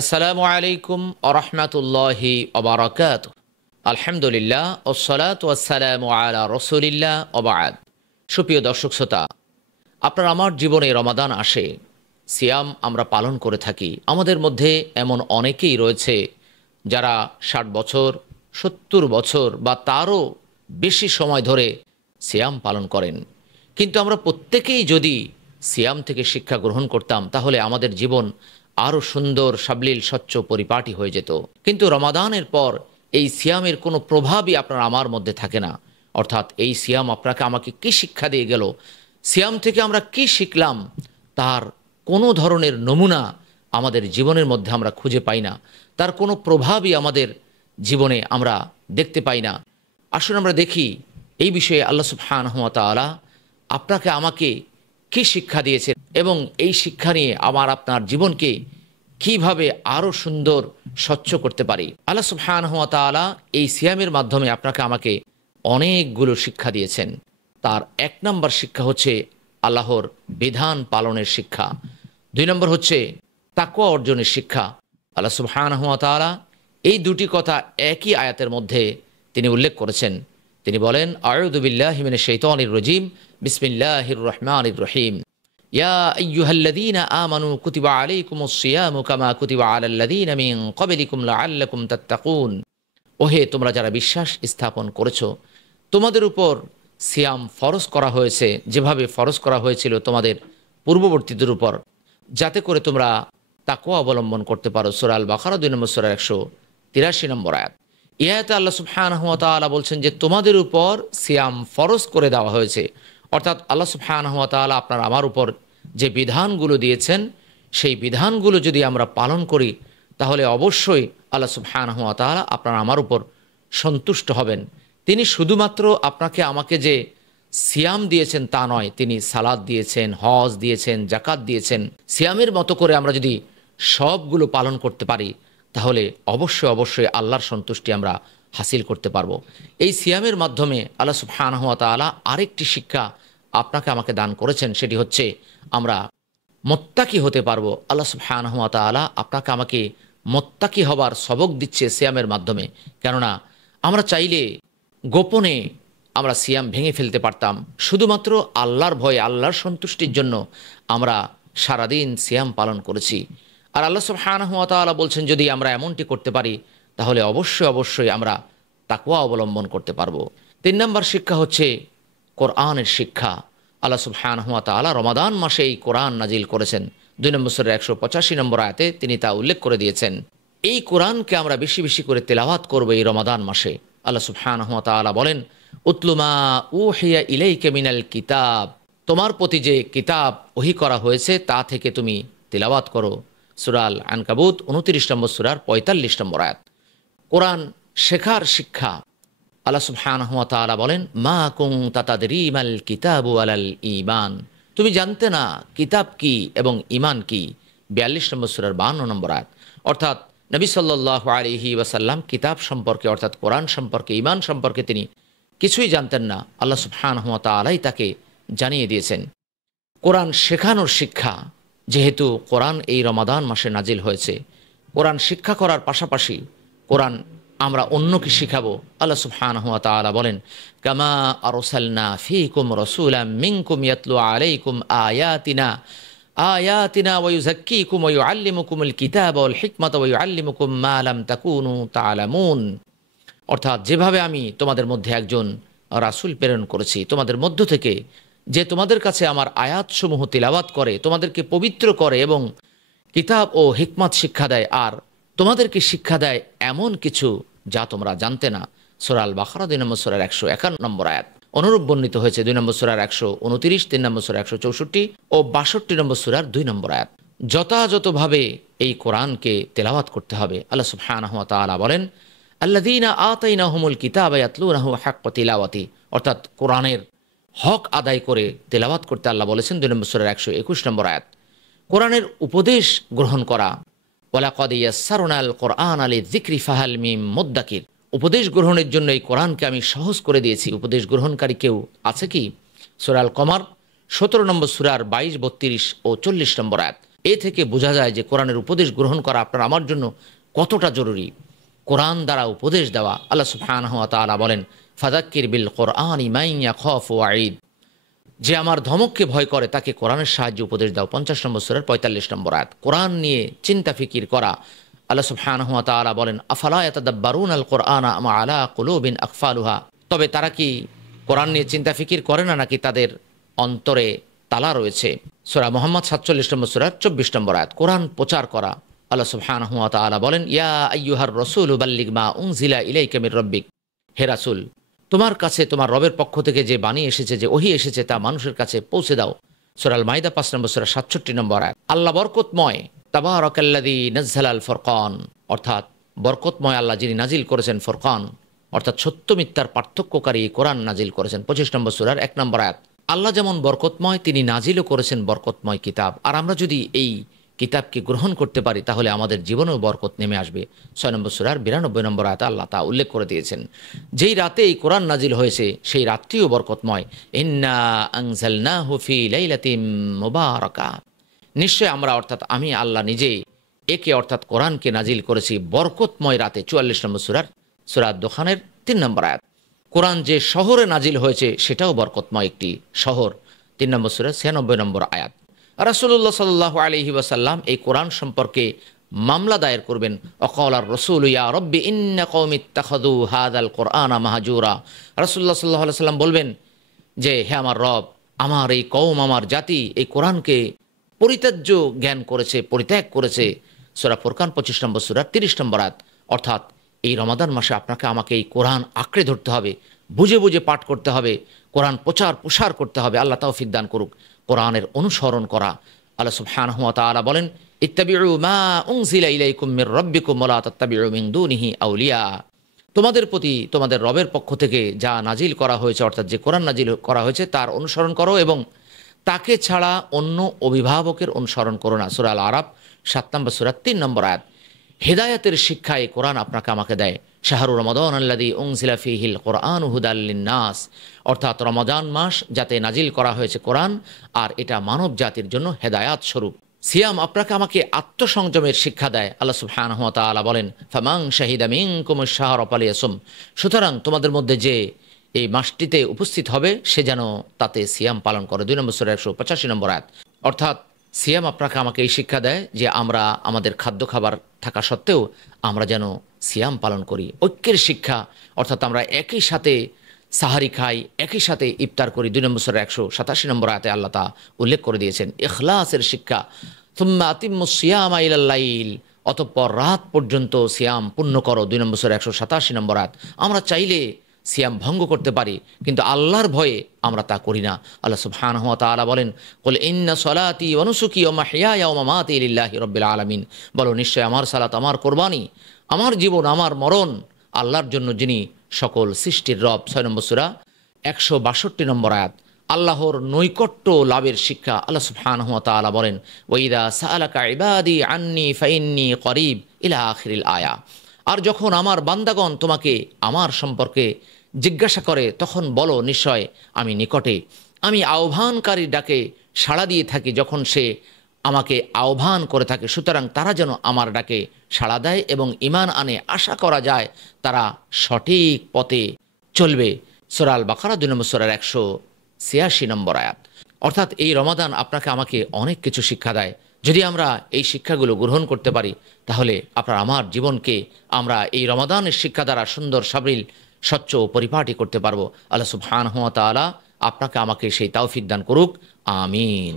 আসসালামু আলাইকুম আরহামাতুল্লাহি ওবারাকাতুহু। আলহামদুলিল্লাহ ওসসালাতু ওয়াসসালামু আলা রাসূলিল্লাহ ওয়া বা'দ। সুপ্রিয় দর্শক শ্রোতা, আপনার আমার জীবনে রমাদান আসে, সিয়াম আমরা পালন করে থাকি। আমাদের মধ্যে এমন অনেকেই রয়েছে যারা ৬০ বছর, ৭০ বছর বা তারও বেশি সময় ধরে সিয়াম পালন করেন। কিন্তু আমরা প্রত্যেকেই যদি সিয়াম থেকে শিক্ষা গ্রহণ করতাম, তাহলে আমাদের জীবন আরও সুন্দর, সাবলীল, স্বচ্ছ, পরিপাটি হয়ে যেত। কিন্তু রমাদানের পর এই সিয়ামের কোনো প্রভাবই আপনার আমার মধ্যে থাকে না। অর্থাৎ এই সিয়াম আপনাকে আমাকে কী শিক্ষা দিয়ে গেল, সিয়াম থেকে আমরা কি শিখলাম, তার কোনো ধরনের নমুনা আমাদের জীবনের মধ্যে আমরা খুঁজে পাই না। তার কোনো প্রভাবই আমাদের জীবনে আমরা দেখতে পাই না। আসুন আমরা দেখি এই বিষয়ে আল্লাহ সুবহানাহু ওয়া তাআলা আপনাকে আমাকে কি শিক্ষা দিয়েছেন এবং এই শিক্ষা নিয়ে আমার আপনার জীবনকে কিভাবে আরও সুন্দর, স্বচ্ছ করতে পারি। আল্লাহ সুবহানাহু ওয়া তাআলা এই সিয়ামের মাধ্যমে আপনাকে আমাকে অনেকগুলো শিক্ষা দিয়েছেন। তার ১ নম্বর শিক্ষা হচ্ছে আল্লাহর বিধান পালনের শিক্ষা। ২ নম্বর হচ্ছে তাকওয়া অর্জনের শিক্ষা। আল্লাহ সুবহানাহু ওয়া তাআলা এই দুটি কথা একই আয়াতের মধ্যে তিনি উল্লেখ করেছেন। তিনি বলেন, আউযু বিল্লাহি মিনাশ শাইতানির রাজীম, বিসমিল্লাহির রহমানির রহিম। ইয়া আইয়ুহাল্লাযীনা আমানু কুতিবা আলাইকুমুস সিয়ামু কামা কুতিবা আলাল্লাযীনা মিন ক্বাবলিকুম লাআল্লাকুম তাত্তাকুন। ওহে তোমরা যারা বিশ্বাস স্থাপন করেছো, তোমাদের উপর সিয়াম ফরজ করা হয়েছে যেভাবে ফরজ করা হয়েছিল তোমাদের পূর্ববর্তীদের উপর, যাতে করে তোমরা তাকওয়া অবলম্বন করতে পারো। সূরা আল বাকারা ২ নম্বর সূরার ১৮৩ নম্বর আয়াত। এই আয়াতে আল্লাহ সুবহানাহু ওয়া তাআলা বলছেন যে তোমাদের উপর সিয়াম ফরজ করে দেওয়া হয়েছে। অর্থাৎ আল্লাহ সুবহানাহু ওয়া তাআলা আপনার আমার উপর যে বিধানগুলো দিয়েছেন, সেই বিধানগুলো যদি আমরা পালন করি, তাহলে অবশ্যই আল্লাহ সুবহানাহু ওয়া তাআলা আপনার আমার উপর সন্তুষ্ট হবেন। তিনি শুধুমাত্র আপনাকে আমাকে যে সিয়াম দিয়েছেন তা নয়, তিনি সালাত দিয়েছেন, হজ দিয়েছেন, জাকাত দিয়েছেন। সিয়ামের মতো করে আমরা যদি সবগুলো পালন করতে পারি, তাহলে অবশ্যই অবশ্যই আল্লাহর সন্তুষ্টি আমরা হাসিল করতে পারবো। এই সিয়ামের মাধ্যমে আল্লাহ সুবহানাহু ওয়া তাআলা আরেকটি শিক্ষা আপনাকে আমাকে দান করেছেন, সেটি হচ্ছে আমরা মুত্তাকি হতে পারবো। আল্লাহ সুবহানাহু ওয়া তাআলা আপনাকে আমাকে মুত্তাকি হবার সবক দিচ্ছে সিয়ামের মাধ্যমে। কেননা আমরা চাইলে গোপনে আমরা সিয়াম ভেঙে ফেলতে পারতাম। শুধুমাত্র আল্লাহর ভয়ে, আল্লাহর সন্তুষ্টির জন্য আমরা সারাদিন সিয়াম পালন করেছি। আর আল্লাহ সুবহানাহু ওয়া তাআলা বলছেন, যদি আমরা এমনটি করতে পারি, তাহলে অবশ্যই অবশ্যই আমরা তাকওয়া অবলম্বন করতে পারবো। ৩ নম্বর শিক্ষা হচ্ছে কোরআনের শিক্ষা। আল্লাহ সুবহানাহু ওয়া তাআলা রমাদান মাসে এই কোরআন নাজিল করেছেন। ২ নম্বর সূরার ১৮৫ নম্বর আয়াতে তিনি তা উল্লেখ করে দিয়েছেন। এই কোরআনকে আমরা বেশি বেশি করে তেলাওয়াত করব এই রমাদান মাসে। আল্লাহ সুবহানাহু ওয়া তাআলা বলেন, উতলু মা উহিয়া ইলাইকা মিনাল কিতাব, তোমার প্রতি যে কিতাব ওহী করা হয়েছে তা থেকে তুমি তেলাওয়াত করো। সূরা আল আনকাবুত ২৯ নম্বর সূরার ৪৫ নম্বর আয়াত। কোরআন শেখার শিক্ষা। আল্লাহ সুবহানাহু ওয়া তাআলা বলেন, মা কুনতা তাদরি মাল কিতাবু ওয়ালাল ঈমান, তুমি জানতে না কিতাব কি এবং ঈমান কি। ৪২ নম্বর সূরার ৫২ নম্বর আয়াত। অর্থাৎ নবী সাল্লাল্লাহু আলাইহি ওয়াসাল্লাম কিতাব সম্পর্কে, অর্থাৎ কোরআন সম্পর্কে, ঈমান সম্পর্কে তিনি কিছুই জানতেন না। আল্লাহ সুবহানাহু ওয়া তাআলাই তাকে জানিয়ে দিয়েছেন। কোরআন শেখানোর শিক্ষা। যেহেতু কোরআন এই রমাদান মাসে নাজিল হয়েছে, কোরআন শিক্ষা করার পাশাপাশি কোরআন আমরা অন্যকে শিখাবো। আল্লাহ সুবহানাহু ওয়া তাআলা বলেন, কামা আরসালনা ফীকুম রাসূলাম মিনকুম ইয়াতলু আলাইকুম আয়াতিনা ওয়া ইউযাক্কিকুম ওয়া ইউআল্লিমুকুমুল কিতাবা ওয়াল হিকমাতা ওয়া ইউআল্লিমুকুম মা লাম তাকুনু তা'লামুন। অর্থাৎ যেভাবে আমি তোমাদের মধ্যে একজন রাসূল প্রেরণ করেছি তোমাদের মধ্য থেকে, যে তোমাদের কাছে আমার আয়াতসমূহ তিলাওয়াত করে, তোমাদেরকে পবিত্র করে এবং কিতাব ও হিকমত শিক্ষা দেয়, আর তোমাদেরকে শিক্ষা দেয় এমন কিছু যা তোমরা জানতে না। সূরা আল বাকারা ২ নম্বর সূরার ১৫১ নম্বর আয়াত। অনুরূপ বর্ণিত হয়েছে ২ নম্বর সূরার ১২৯, ৩ নম্বর সূরার ১৬৪ ও ৬২ নম্বর সূরার ২ নম্বর আয়াত। যথাযথভাবে এই কোরআনকে তেলাওয়াত করতে হবে। আল্লাহ সুবহানাহু ওয়া তাআলা বলেন, আল্লাযীনা আতাইনাহুমুল কিতাবা ইয়াতলুনাহু হাক্কা তিলাওয়াতি, অর্থাৎ কোরআনের হক আদায় করে তেলাওয়াত করতে আল্লাহ বলেছেন। ২ নম্বর সূরার ১২১ নম্বর আয়াত। কোরআনের উপদেশ গ্রহণ করা। ওয়ালাকাদ ইয়াসসারনাল কোরআনা লিযিকরি ফাহাল মিন মুদ্দাকির, উপদেশ গ্রহণের জন্য এই কোরআনকে আমি সহজ করে দিয়েছি। উপদেশ গ্রহণকারী কেউ আছে কি? সূরা আল কমার ১৭ নম্বর সূরার ২২, ৩২ ও ৪০ নম্বর আয়াত। এ থেকে বোঝা যায় যে কোরআনের উপদেশ গ্রহণ করা আপনার আমার জন্য কতটা জরুরি। কোরআন দ্বারা উপদেশ দেওয়া। আল্লাহ সুবহানাহু ওয়া তাআলা বলেন, ফাযাক্কির বিল কোরআনি মান ইয়াখাফু ওয়াঈদ, যে আমার ধমককে ভয় করে তাকে কোরআনের সাহায্যে উপদেশ দাও। 50 নম্বর সূরার 45 নম্বর আয়াত। কোরআন নিয়ে চিন্তা ফিকির করা। আল্লাহ সুবহানাহু ওয়া তাআলা বলেন, আফালা ইয়াতাদাব্বারুনাল কোরআনা আম আলা কুলুবিন আকফালুহা, তবে তারা কি কোরআন নিয়ে চিন্তা ফিকির করে না, নাকি তাদের অন্তরে তালা রয়েছে। সূরা মুহাম্মদ 47 নম্বর সূরার 24 নম্বর আয়াত। কোরআন প্রচার করা। আল্লাহ সুবহানাহু ওয়া তাআলা বলেন, ইয়া আইয়ুহার রাসূলু বাল্লিগ মা উনজিলা ইলাইকা মির রাব্বিক, হে রাসূল, তোমার কাছে তোমার রবের পক্ষ থেকে যে বাণী এসেছে, যে ওহী এসেছে, তা মানুষের কাছে পৌঁছে দাও। সূরা আল মাইদা 5 নম্বর সূরা 67 নম্বর আয়াত। আল্লাহ বরকতময়, তাবারাকাল্লাযী নাযালাল ফুরকান, অর্থাৎ বরকতময় আল্লাহ যিনি নাজিল করেছেন ফুরকান, অর্থাৎ সত্য মিথ্যার পার্থক্যকারী কোরআন নাজিল করেছেন। 25 নম্বর সূরার 1 নম্বর আয়াত। আল্লাহ যেমন বরকতময়, তিনি নাজিলও করেছেন বরকতময় কিতাব। আর আমরা যদি এই কিতাবকে গ্রহণ করতে পারি তাহলে আমাদের জীবনেও বরকত নেমে আসবে। 6 নম্বর সূরার 92 নম্বর আয়াতে আল্লাহ তা উল্লেখ করে দিয়েছেন। যেই রাতে এই কোরআন নাজিল হয়েছে সেই রাতটিও বরকতময়। ইন্না আনজালনাহু ফি লাইলাতিম মুবারাকা, নিশ্চয় আমরা, অর্থাৎ আমি আল্লাহ নিজে একে, অর্থাৎ কোরআনকে নাজিল করেছি বরকতময় রাতে। 44 নম্বর সূরা দোখানের 3 নম্বর আয়াত। কোরআন যে শহরে নাজিল হয়েছে সেটাও বরকতময় একটি শহর। 3 নম্বর সূরা 96 নম্বর আয়াত। রাসূলুল্লাহ সাল্লাল্লাহু আলাইহি ওয়াসাল্লাম এই কোরআন সম্পর্কে মামলা দায়ের করবেন। অকালার রসুল ইয়া রব্বি ইন্না কওমি ইত্তাখাযু হাযাল কুরআনা মাহজুরা, রাসূলুল্লাহ সাল্লাল্লাহু আলাইহি ওয়াসাল্লাম বলবেন যে, হে আমার রব, আমার এই কওম, আমার জাতি এই কোরআনকে পরিত্যাজ্য জ্ঞান করেছে, পরিত্যাগ করেছে। সূরা ফুরকান 25 নম্বর সূরা 30 নম্বর আয়াত। অর্থাৎ এই রমাদান মাসে আপনাকে আমাকে এই কোরআন আঁকড়ে ধরতে হবে, বুঝে বুঝে পাঠ করতে হবে, কোরআন প্রচার প্রসার করতে হবে। আল্লাহ তাওফিক দান করুক। কোরআনের অনুসরণ করা। আল্লাহ সুবহানাহু ওয়া তাআলা বলেন, ইত্তাবিউ মা উনজিলা ইলাইকুম মির রাব্বিকুম ওয়া লা তাত্তাবিউ মিন দুনিহি আউলিয়া, তোমাদের প্রতি তোমাদের রবের পক্ষ থেকে যা নাজিল করা হয়েছে, অর্থাৎ যে কোরআন নাজিল করা হয়েছে তার অনুসরণ করো এবং তাকে ছাড়া অন্য অভিভাবকের অনুসরণ করো না। সূরা আল আরাফ 7 নম্বর সূরা 3 নম্বর আয়াত। হেদায়েতের শিক্ষা এই কোরআন আপনাকে আমাকে দেয়। শাহরু রমাদান আল্লাযী উনজিলা ফীহিল কুরআনু হুদাল লিন্নাস, অর্থাৎ রমাদান মাস যাতে নাজিল করা হয়েছে কোরআন, আর এটা মানব জাতির জন্য হেদায়াত স্বরূপ। সিয়াম আপনাকে আমাকে আত্মসংযমের শিক্ষা দেয়। আল্লাহ সুবহানাহু ওয়া তাআলা বলেন, ফামান শাহিদা মিনকুমুশ শাহরা ফালিয়াসুম, সুতরাং তোমাদের মধ্যে যে এই মাসটিতে উপস্থিত হবে সে যেন তাতে সিয়াম পালন করে। 2 নম্বর সূরা 185 নম্বর আয়াত। অর্থাৎ সিয়াম আপনাকে আমাকে এই শিক্ষা দেয় যে আমরা আমাদের খাদ্য খাবার থাকা সত্ত্বেও আমরা যেন সিয়াম পালন করি। ঐক্যের শিক্ষা, অর্থাৎ আমরা একই সাথে সাহারি খাই, একই সাথে ইফতার করি। 2 নম্বর সূরা 187 নম্বর আয়াতে আল্লাহ তা উল্লেখ করে দিয়েছেন। ইখলাসের শিক্ষা, সুম্মা আতিম্মুস সিয়ামা ইলাল লাইল, অতঃপর রাত পর্যন্ত সিয়াম পূর্ণ করো। 2 নম্বর সূরা 187 নম্বর আয়াত। আমরা চাইলে সিয়াম ভঙ্গ করতে পারি, কিন্তু আল্লাহর ভয়ে আমরা তা করি না। আল্লাহ সুবহানাহু ওয়া তাআলা বলেন, কুল ইন্না সলাতি ওয়া নুসুকি ওয়া মাহইয়ায়া ওয়া মামাতি লিল্লাহি রাব্বিল আলামিন, বলো নিশ্চয় আমার সালাত, আমার কুরবানি, আমার জীবন, আমার মরণ আল্লাহর জন্য, যিনি সকল সৃষ্টির রব। 6 নম্বর সূরা 162 নম্বর আয়াত। আল্লাহর নৈকট্য লাভের শিক্ষা। আল্লাহ সুবহানাহু ওয়া তাআলা বলেন, ওয়া ইযা সাআলাকা ইবাদি আন্নী ফাইন্নী করিব ইলা আখিরিল আয়া, আর যখন আমার বান্দাগণ তোমাকে আমার সম্পর্কে জিজ্ঞাসা করে তখন বলো, নিশ্চয় আমি নিকটে, আমি আহ্বানকারীর ডাকে সাড়া দিয়ে থাকি যখন সে আমাকে আহ্বান করে থাকে। সুতরাং তারা যেন আমার ডাকে সাড়া দেয় এবং ঈমান আনে, আশা করা যায় তারা সঠিক পথে চলবে। সূরা আল বাকারা 2 নম্বর সূরার 186 নম্বর আয়াত। অর্থাৎ এই রমাদান আপনাকে আমাকে অনেক কিছু শিক্ষা দেয়। যদি আমরা এই শিক্ষাগুলো গ্রহণ করতে পারি তাহলে আপনার আমার জীবনকে আমরা এই রমাদানের শিক্ষা দ্বারা সুন্দর, সাবলীল, স্বচ্ছ ও পরিপাটি করতে পারবো। আল্লাহ সুবহানাহু ওয়া তাআলা আপনাকে আমাকে সেই তৌফিক দান করুক। আমিন।